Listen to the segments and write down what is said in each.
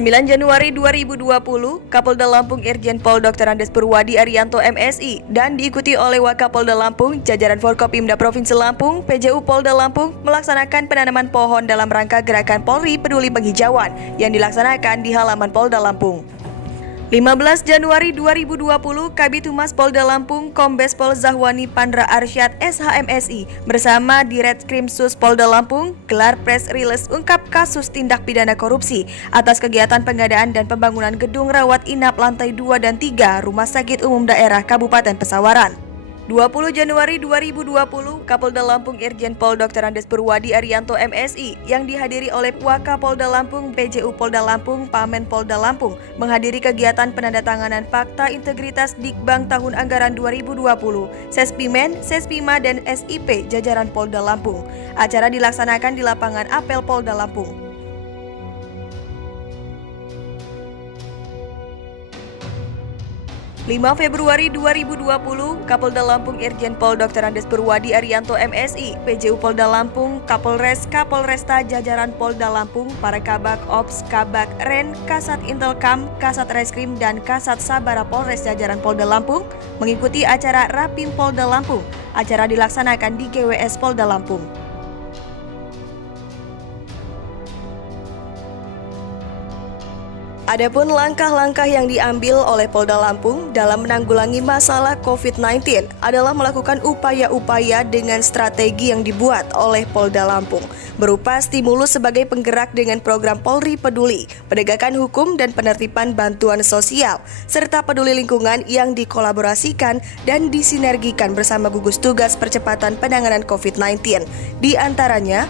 9 Januari 2020, Kapolda Lampung Irjen Pol Dr. Andes Purwadi Arianto MSI dan diikuti oleh Wakapolda Lampung, jajaran Forkopimda Provinsi Lampung, PJU Polda Lampung melaksanakan penanaman pohon dalam rangka gerakan Polri Peduli Penghijauan yang dilaksanakan di halaman Polda Lampung. 15 Januari 2020, Kabid Humas Polda Lampung, Kombes Pol Zahwani Pandra Arsyad SHMSI bersama Diretkrimsus Polda Lampung gelar press release ungkap kasus tindak pidana korupsi atas kegiatan pengadaan dan pembangunan gedung rawat inap lantai 2 dan 3 Rumah Sakit Umum Daerah Kabupaten Pesawaran. 20 Januari 2020, Kapolda Lampung Irjen Pol Dr. Andes Purwadi Arianto MSI yang dihadiri oleh Wakapolda Lampung, PJU Polda Lampung, Pamen Polda Lampung menghadiri kegiatan penandatanganan Fakta Integritas Dikbang Tahun Anggaran 2020, Sespimen, Sespima, dan SIP jajaran Polda Lampung. Acara dilaksanakan di lapangan Apel Polda Lampung. 5 Februari 2020, Kapolda Lampung Irjen Pol Dr. Andes Purwadi Arianto MSI, PJU Polda Lampung, Kapolres, Kapolresta jajaran Polda Lampung, para Kabak Ops, Kabak Ren, Kasat Intelkam, Kasat Reskrim, dan Kasat Sabara Polres jajaran Polda Lampung mengikuti acara Rapim Polda Lampung. Acara dilaksanakan di GWS Polda Lampung. Adapun langkah-langkah yang diambil oleh Polda Lampung dalam menanggulangi masalah COVID-19 adalah melakukan upaya-upaya dengan strategi yang dibuat oleh Polda Lampung, berupa stimulus sebagai penggerak dengan program Polri Peduli, penegakan hukum dan penertiban bantuan sosial, serta peduli lingkungan yang dikolaborasikan dan disinergikan bersama gugus tugas percepatan penanganan COVID-19. Di antaranya,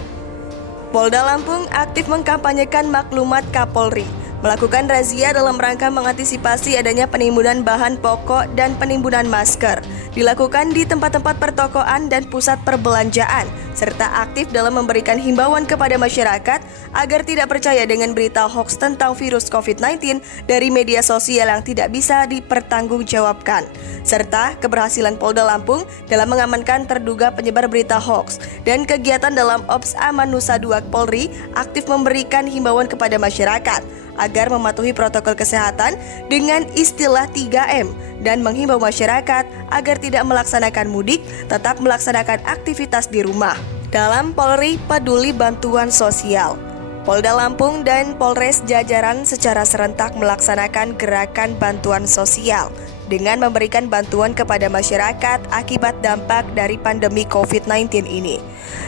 Polda Lampung aktif mengkampanyekan maklumat Kapolri, melakukan razia dalam rangka mengantisipasi adanya penimbunan bahan pokok dan penimbunan masker, dilakukan di tempat-tempat pertokoan dan pusat perbelanjaan, serta aktif dalam memberikan himbauan kepada masyarakat agar tidak percaya dengan berita hoaks tentang virus COVID-19 dari media sosial yang tidak bisa dipertanggungjawabkan, serta keberhasilan Polda Lampung dalam mengamankan terduga penyebar berita hoaks dan kegiatan dalam Ops Aman Nusa Dua Polri aktif memberikan himbauan kepada masyarakat agar mematuhi protokol kesehatan dengan istilah 3M dan menghimbau masyarakat agar tidak melaksanakan mudik, tetap melaksanakan aktivitas di rumah. Dalam Polri Peduli Bantuan Sosial, Polda Lampung dan Polres jajaran secara serentak melaksanakan gerakan bantuan sosial dengan memberikan bantuan kepada masyarakat akibat dampak dari pandemi COVID-19 ini.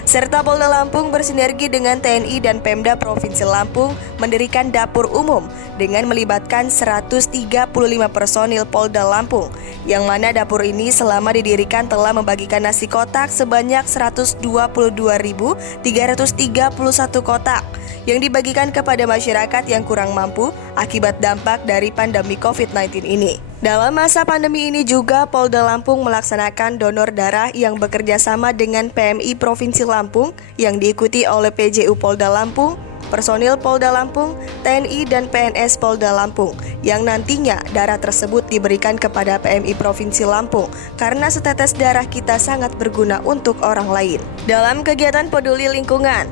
Serta Polda Lampung bersinergi dengan TNI dan Pemda Provinsi Lampung mendirikan dapur umum dengan melibatkan 135 personil Polda Lampung, yang mana dapur ini selama didirikan telah membagikan nasi kotak sebanyak 122.331 kotak yang dibagikan kepada masyarakat yang kurang mampu akibat dampak dari pandemi COVID-19 ini. Dalam masa pandemi ini juga Polda Lampung melaksanakan donor darah yang bekerja sama dengan PMI Provinsi Lampung yang diikuti oleh PJU Polda Lampung, personil Polda Lampung, TNI dan PNS Polda Lampung yang nantinya darah tersebut diberikan kepada PMI Provinsi Lampung karena setetes darah kita sangat berguna untuk orang lain. Dalam kegiatan peduli lingkungan,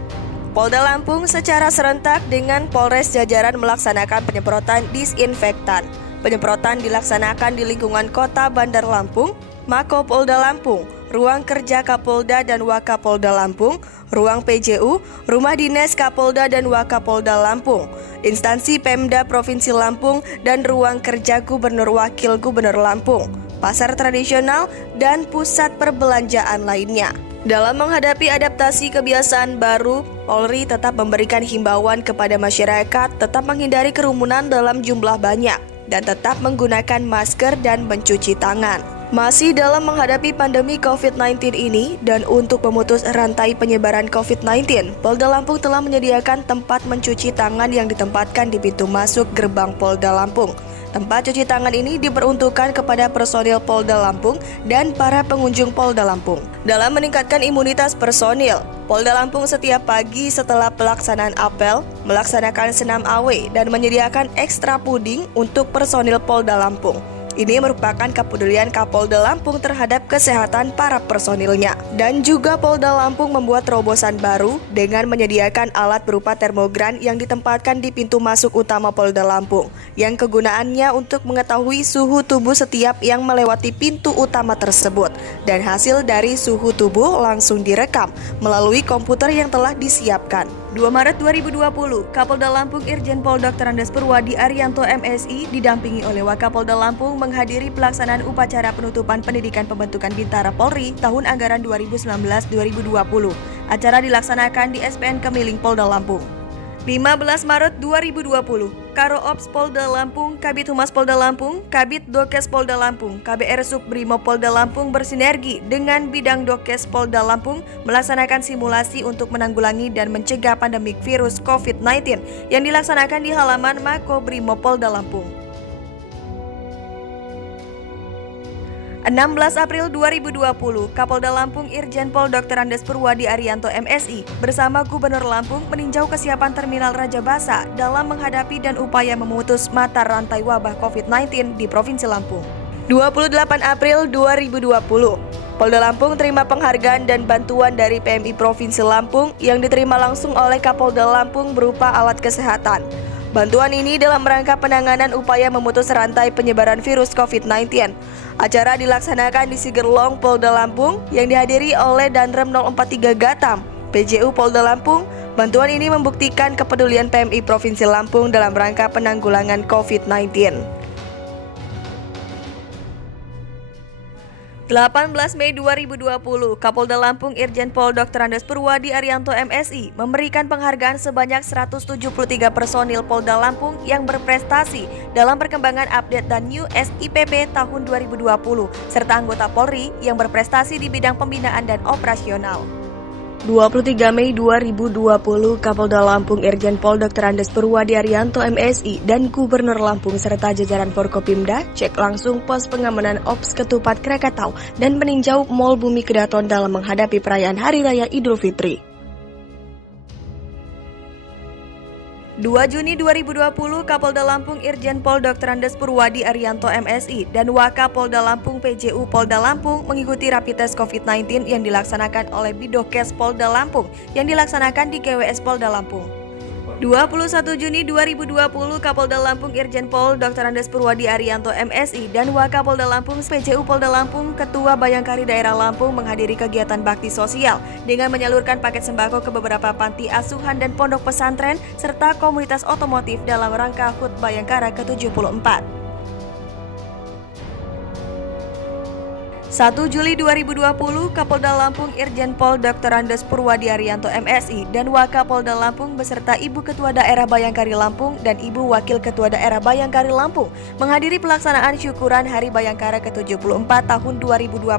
Polda Lampung secara serentak dengan Polres jajaran melaksanakan penyemprotan disinfektan. Penyemprotan dilaksanakan di lingkungan Kota Bandar Lampung, Mako Polda Lampung, Ruang Kerja Kapolda dan Wakapolda Lampung, Ruang PJU, Rumah Dinas Kapolda dan Wakapolda Lampung, instansi Pemda Provinsi Lampung dan Ruang Kerja Gubernur Wakil Gubernur Lampung, pasar tradisional, dan pusat perbelanjaan lainnya. Dalam menghadapi adaptasi kebiasaan baru, Polri tetap memberikan himbauan kepada masyarakat tetap menghindari kerumunan dalam jumlah banyak dan tetap menggunakan masker dan mencuci tangan. Masih dalam menghadapi pandemi COVID-19 ini dan untuk memutus rantai penyebaran COVID-19, Polda Lampung telah menyediakan tempat mencuci tangan yang ditempatkan di pintu masuk gerbang Polda Lampung. Tempat cuci tangan ini diperuntukkan kepada personil Polda Lampung dan para pengunjung Polda Lampung. Dalam meningkatkan imunitas personil, Polda Lampung setiap pagi setelah pelaksanaan apel, melaksanakan senam AW dan menyediakan ekstra puding untuk personil Polda Lampung. Ini merupakan kepedulian Kapolda Lampung terhadap kesehatan para personilnya. Dan juga Polda Lampung membuat terobosan baru dengan menyediakan alat berupa termogan yang ditempatkan di pintu masuk utama Polda Lampung, yang kegunaannya untuk mengetahui suhu tubuh setiap yang melewati pintu utama tersebut. Dan hasil dari suhu tubuh langsung direkam melalui komputer yang telah disiapkan. 2 Maret 2020, Kapolda Lampung Irjen Pol Dr. Andes Purwadi Arianto MSI didampingi oleh Wakapolda Lampung menghadiri pelaksanaan upacara penutupan pendidikan pembentukan Bintara Polri tahun anggaran 2019-2020. Acara dilaksanakan di SPN Kemiling Polda Lampung. 15 Maret 2020, Karo Ops Polda Lampung, Kabid Humas Polda Lampung, Kabid Dokes Polda Lampung, KBR Subbrimob Polda Lampung bersinergi dengan Bidang Dokes Polda Lampung melaksanakan simulasi untuk menanggulangi dan mencegah pandemik virus COVID-19 yang dilaksanakan di halaman Makobrimob Polda Lampung. 16 April 2020, Kapolda Lampung Irjen Pol Dr. Andes Purwadi Arianto MSI bersama Gubernur Lampung meninjau kesiapan Terminal Raja Basa dalam menghadapi dan upaya memutus mata rantai wabah COVID-19 di Provinsi Lampung. 28 April 2020, Polda Lampung terima penghargaan dan bantuan dari PMI Provinsi Lampung yang diterima langsung oleh Kapolda Lampung berupa alat kesehatan. Bantuan ini dalam rangka penanganan upaya memutus rantai penyebaran virus COVID-19. Acara dilaksanakan di Sigerlong, Polda Lampung yang dihadiri oleh Danrem 043 Gatam, PJU Polda Lampung. Bantuan ini membuktikan kepedulian PMI Provinsi Lampung dalam rangka penanggulangan COVID-19. 18 Mei 2020, Kapolda Lampung Irjen Pol Dr. Andes Purwadi Arianto MSI memberikan penghargaan sebanyak 173 personil Polda Lampung yang berprestasi dalam perkembangan update dan new SIPP tahun 2020, serta anggota Polri yang berprestasi di bidang pembinaan dan operasional. 23 Mei 2020, Kapolda Lampung Irjen Pol Dr. Andes Purwadi Arianto MSI dan Gubernur Lampung serta jajaran Forkopimda cek langsung pos pengamanan Ops Ketupat Krakatau dan meninjau Mall Bumi Kedaton dalam menghadapi perayaan Hari Raya Idul Fitri. 2 Juni 2020, Kapolda Lampung Irjen Pol Dr. Andes Purwadi Arianto MSI dan Wakapolda Lampung PJU Polda Lampung mengikuti rapid test COVID-19 yang dilaksanakan oleh Bidokes Polda Lampung yang dilaksanakan di GWS Polda Lampung. 21 Juni 2020, Kapolda Lampung Irjen Pol Dr. Andes Purwadi Arianto MSI dan Wakapolda Lampung PJU Polda Lampung Ketua Bayangkari Daerah Lampung menghadiri kegiatan bakti sosial dengan menyalurkan paket sembako ke beberapa panti asuhan dan pondok pesantren serta komunitas otomotif dalam rangka HUT Bayangkara ke-74. 1 Juli 2020, Kapolda Lampung Irjen Pol Dr. Andes Purwadi Arianto MSI dan Wakapolda Lampung beserta Ibu Ketua Daerah Bayangkari Lampung dan Ibu Wakil Ketua Daerah Bayangkari Lampung menghadiri pelaksanaan syukuran Hari Bayangkara ke-74 tahun 2020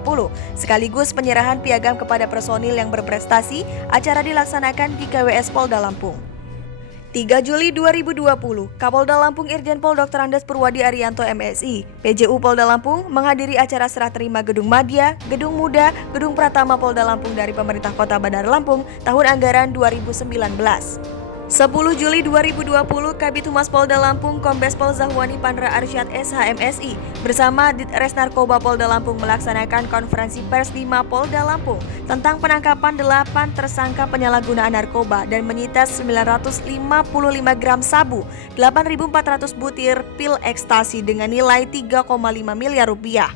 sekaligus penyerahan piagam kepada personil yang berprestasi. Acara dilaksanakan di GWS Polda Lampung. 3 Juli 2020, Kapolda Lampung Irjen Pol Dr. Andes Purwadi Arianto MSI, PJU Polda Lampung menghadiri acara serah terima Gedung Madya, Gedung Muda, Gedung Pratama Polda Lampung dari Pemerintah Kota Bandar Lampung tahun anggaran 2019. 10 Juli 2020, Kabid Humas Polda Lampung Kombes Pol Zahwani Pandra Arsyad SHMSI bersama Ditres Narkoba Polda Lampung melaksanakan konferensi pers di Mapolda Lampung tentang penangkapan 8 tersangka penyalahgunaan narkoba dan menyita 955 gram sabu, 8.400 butir pil ekstasi dengan nilai 3,5 miliar rupiah.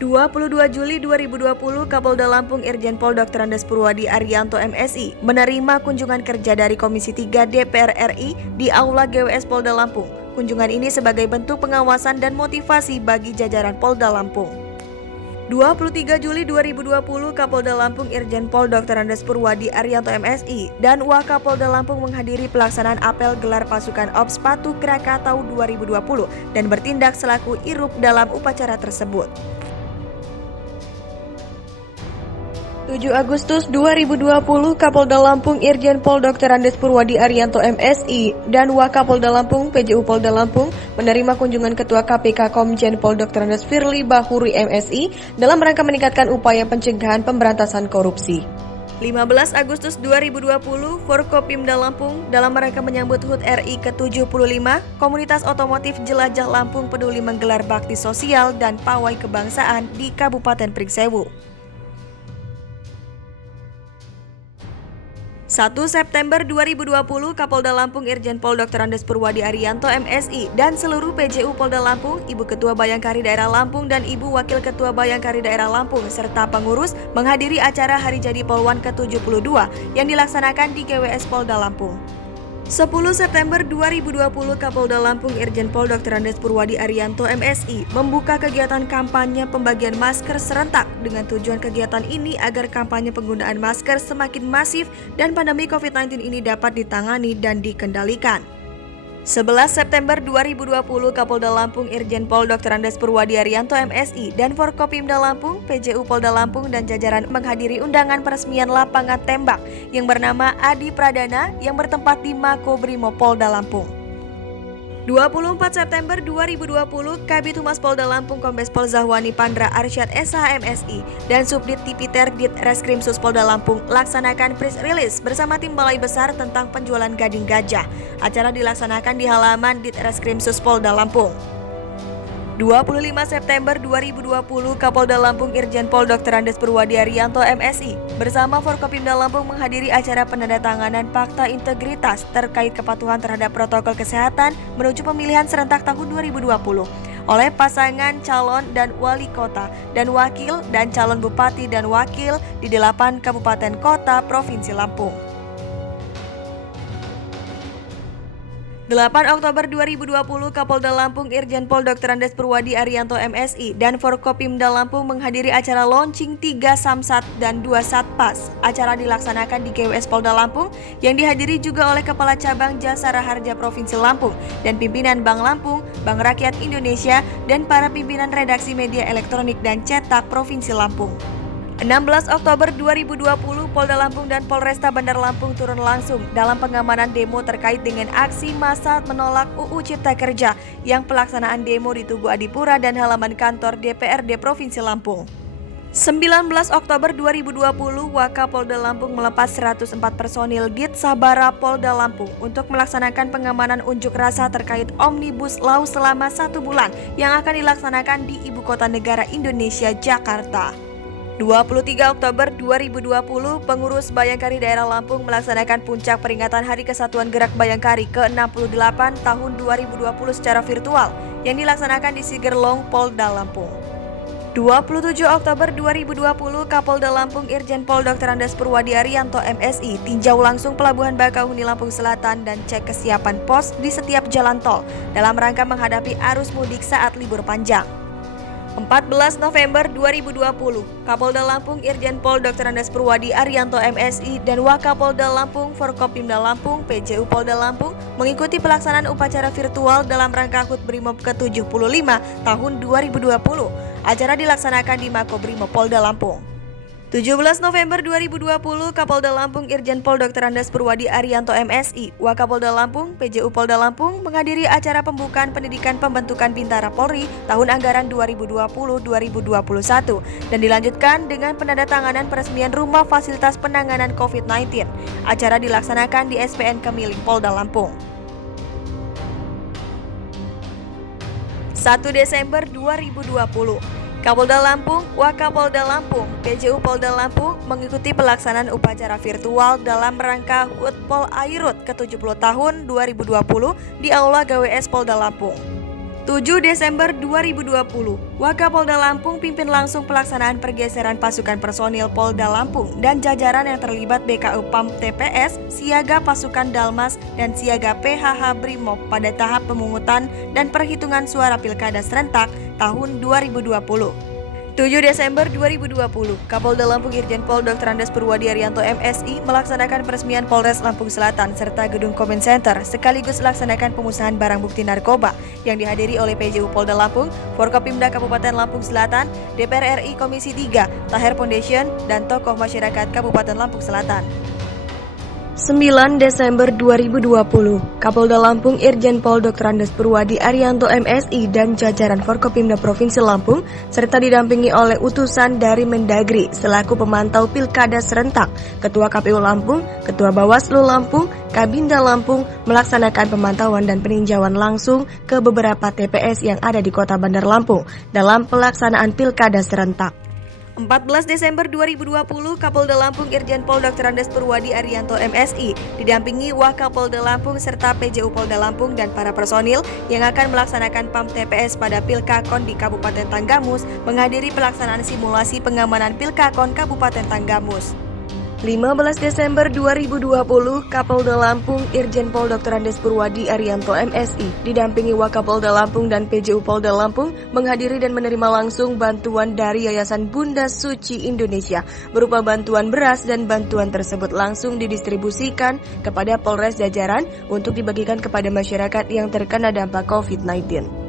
22 Juli 2020, Kapolda Lampung Irjen Pol Dr. Andes Purwadi Arianto MSI menerima kunjungan kerja dari Komisi 3 DPR RI di Aula GWS Polda Lampung. Kunjungan ini sebagai bentuk pengawasan dan motivasi bagi jajaran Polda Lampung. 23 Juli 2020, Kapolda Lampung Irjen Pol Dr. Andes Purwadi Arianto MSI dan Wakapolda Lampung menghadiri pelaksanaan apel gelar pasukan Ops Patu Krakatau 2020 dan bertindak selaku irup dalam upacara tersebut. 7 Agustus 2020, Kapolda Lampung Irjen Pol Dr. Andes Purwadi Arianto MSI dan Wakapolda Lampung PJU Polda Lampung menerima kunjungan Ketua KPK Komjen Pol Dr. Andes Firly Bahuri MSI dalam rangka meningkatkan upaya pencegahan pemberantasan korupsi. 15 Agustus 2020, Forkopimda Lampung dalam rangka menyambut HUT RI ke-75, komunitas otomotif Jelajah Lampung peduli menggelar bakti sosial dan pawai kebangsaan di Kabupaten Pringsewu. 1 September 2020, Kapolda Lampung Irjen Pol Dr. Andes Purwadi Arianto MSI dan seluruh PJU Polda Lampung, Ibu Ketua Bayangkari Daerah Lampung dan Ibu Wakil Ketua Bayangkari Daerah Lampung serta pengurus menghadiri acara Hari Jadi Polwan ke-72 yang dilaksanakan di GWS Polda Lampung. 10 September 2020, Kapolda Lampung Irjen Pol Dr. Andes Purwadi Arianto MSI membuka kegiatan kampanye pembagian masker serentak dengan tujuan kegiatan ini agar kampanye penggunaan masker semakin masif dan pandemi COVID-19 ini dapat ditangani dan dikendalikan. 11 September 2020, Kapolda Lampung Irjen Pol Dr. Andes Purwadi Arianto MSI dan Forkopimda Lampung, PJU Polda Lampung dan jajaran menghadiri undangan peresmian lapangan tembak yang bernama Adi Pradana yang bertempat di Makobrimob Polda Lampung. 24 September 2020, Kabid Humas Polda Lampung Kombes Pol Zahwani Pandra Arsyad SH MSI dan Subdit Tipiter Dit Reskrimsus Polda Lampung laksanakan press release bersama tim Balai Besar tentang penjualan gading gajah. Acara dilaksanakan di halaman Dit Reskrimsus Polda Lampung. 25 September 2020, Kapolda Lampung Irjen Pol Dr. Andes Purwadi Arianto MSI bersama Forkopimda Lampung menghadiri acara penandatanganan Fakta Integritas terkait kepatuhan terhadap protokol kesehatan menuju pemilihan serentak tahun 2020 oleh pasangan calon dan wali kota dan wakil dan calon bupati dan wakil di 8 kabupaten kota Provinsi Lampung. 8 Oktober 2020, Kapolda Lampung Irjen Pol Dr. Andes Purwadi Arianto MSI dan Forkopimda Lampung menghadiri acara launching 3 Samsat dan 2 Satpas. Acara dilaksanakan di GWS Polda Lampung yang dihadiri juga oleh Kepala Cabang Jasara Harja Provinsi Lampung dan pimpinan Bank Lampung, Bank Rakyat Indonesia, dan para pimpinan redaksi media elektronik dan cetak Provinsi Lampung. 16 Oktober 2020, Polda Lampung dan Polresta Bandar Lampung turun langsung dalam pengamanan demo terkait dengan aksi massa menolak UU Cipta Kerja yang pelaksanaan demo di Tugu Adipura dan halaman kantor DPRD Provinsi Lampung. 19 Oktober 2020, Wakapolda Lampung melepas 104 personil Dit Sabara Polda Lampung untuk melaksanakan pengamanan unjuk rasa terkait Omnibus Law selama 1 bulan yang akan dilaksanakan di Ibu Kota Negara Indonesia, Jakarta. 23 Oktober 2020, pengurus Bayangkari Daerah Lampung melaksanakan puncak peringatan Hari Kesatuan Gerak Bayangkari ke-68 tahun 2020 secara virtual yang dilaksanakan di Sigerlong, Polda Lampung. 27 Oktober 2020, Kapolda Lampung Irjen Pol Dr. Andes Purwadi Arianto MSI tinjau langsung Pelabuhan Bakauheni Lampung Selatan dan cek kesiapan pos di setiap jalan tol dalam rangka menghadapi arus mudik saat libur panjang. 14 November 2020, Kapolda Lampung Irjen Pol Dr. Andes Purwadi Arianto MSI dan Wakapolda Lampung Forkopimda Lampung PJU Polda Lampung mengikuti pelaksanaan upacara virtual dalam rangka HUT Brimob ke-75 tahun 2020. Acara dilaksanakan di Makobrimob Polda Lampung. 17 November 2020, Kapolda Lampung Irjen Pol Dr. Andes Purwadi Arianto MSI, Wakapolda Lampung, PJU Polda Lampung menghadiri acara pembukaan pendidikan pembentukan Bintara Polri tahun anggaran 2020-2021 dan dilanjutkan dengan penandatanganan peresmian Rumah Fasilitas Penanganan COVID-19. Acara dilaksanakan di SPN Kemiling Polda Lampung. 1 Desember 2020, Kapolda Lampung, Wakapolda Lampung, PJU Polda Lampung mengikuti pelaksanaan upacara virtual dalam rangka HUT Pol Airut ke-70 tahun 2020 di Aula GWS Polda Lampung. 7 Desember 2020, Wakapolda Lampung pimpin langsung pelaksanaan pergeseran pasukan personil Polda Lampung dan jajaran yang terlibat BKU PAM TPS, Siaga Pasukan Dalmas, dan Siaga PHH Brimob pada tahap pemungutan dan perhitungan suara Pilkada serentak tahun 2020. 7 Desember 2020, Kapolda Lampung Irjen Pol Dr. Andes Purwadi Arianto MSI melaksanakan peresmian Polres Lampung Selatan serta Gedung Comment Center sekaligus melaksanakan pemusnahan barang bukti narkoba yang dihadiri oleh PJU Polda Lampung, Forkopimda Kabupaten Lampung Selatan, DPR RI Komisi 3, Taher Foundation, dan tokoh masyarakat Kabupaten Lampung Selatan. 9 Desember 2020, Kapolda Lampung Irjen Pol Dr. Andes Purwadi Arianto MSI dan jajaran Forkopimda Provinsi Lampung serta didampingi oleh utusan dari Mendagri selaku pemantau Pilkada serentak, Ketua KPU Lampung, Ketua Bawaslu Lampung, Kabinda Lampung melaksanakan pemantauan dan peninjauan langsung ke beberapa TPS yang ada di Kota Bandar Lampung dalam pelaksanaan Pilkada serentak. 14 Desember 2020, Kapolda Lampung Irjen Pol Dr. Andes Purwadi Arianto MSI didampingi Wakapolda Lampung serta PJU Polda Lampung dan para personil yang akan melaksanakan PAM TPS pada Pilkakon di Kabupaten Tanggamus menghadiri pelaksanaan simulasi pengamanan Pilkakon Kabupaten Tanggamus. 15 Desember 2020, Kapolda Lampung Irjen Pol Dr. Andes Purwadi Arianto MSI didampingi Wakapolda Lampung dan PJU Polda Lampung menghadiri dan menerima langsung bantuan dari Yayasan Bunda Suci Indonesia berupa bantuan beras, dan bantuan tersebut langsung didistribusikan kepada Polres jajaran untuk dibagikan kepada masyarakat yang terkena dampak COVID-19.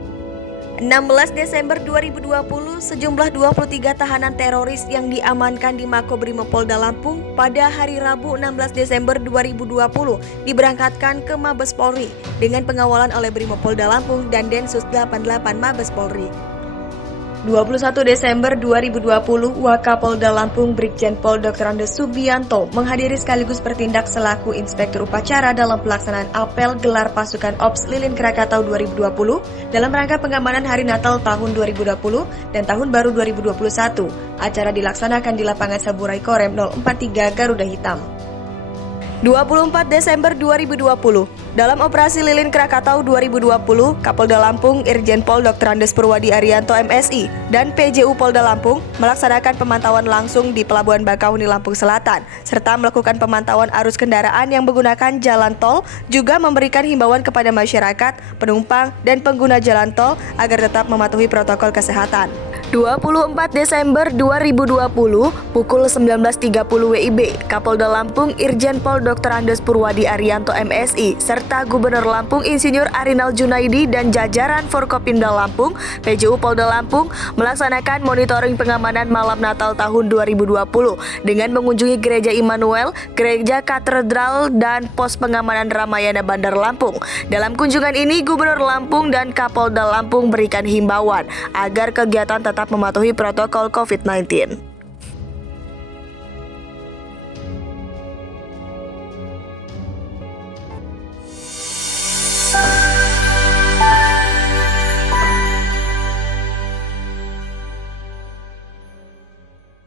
16 Desember 2020, sejumlah 23 tahanan teroris yang diamankan di Makobrimob Polda Lampung pada hari Rabu 16 Desember 2020 diberangkatkan ke Mabes Polri dengan pengawalan oleh Brimob Polda Lampung dan Densus 88 Mabes Polri. 21 Desember 2020, Wakapolda Lampung Brigjen Pol Dr. Andes Subianto menghadiri sekaligus bertindak selaku Inspektur Upacara dalam pelaksanaan apel gelar pasukan Ops Lilin Krakatau 2020 dalam rangka pengamanan Hari Natal tahun 2020 dan Tahun Baru 2021. Acara dilaksanakan di lapangan Saburai Korem 043 Garuda Hitam. 24 Desember 2020, dalam operasi Lilin Krakatau 2020, Kapolda Lampung Irjen Pol Dr. Andes Purwadi Arianto MSI dan PJU Polda Lampung melaksanakan pemantauan langsung di Pelabuhan Bakauheni Lampung Selatan serta melakukan pemantauan arus kendaraan yang menggunakan jalan tol, juga memberikan himbauan kepada masyarakat, penumpang, dan pengguna jalan tol agar tetap mematuhi protokol kesehatan. 24 Desember 2020, pukul 19.30 WIB, Kapolda Lampung Irjen Pol Dr. Andes Purwadi Arianto MSI serta Gubernur Lampung Insinyur Arinal Junaidi dan jajaran Forkopimda Lampung, PJU Polda Lampung melaksanakan monitoring pengamanan malam Natal tahun 2020 dengan mengunjungi Gereja Immanuel, Gereja Katedral, dan pos pengamanan Ramayana Bandar Lampung. Dalam kunjungan ini, Gubernur Lampung dan Kapolda Lampung berikan himbauan agar kegiatan tetap mematuhi protokol COVID-19.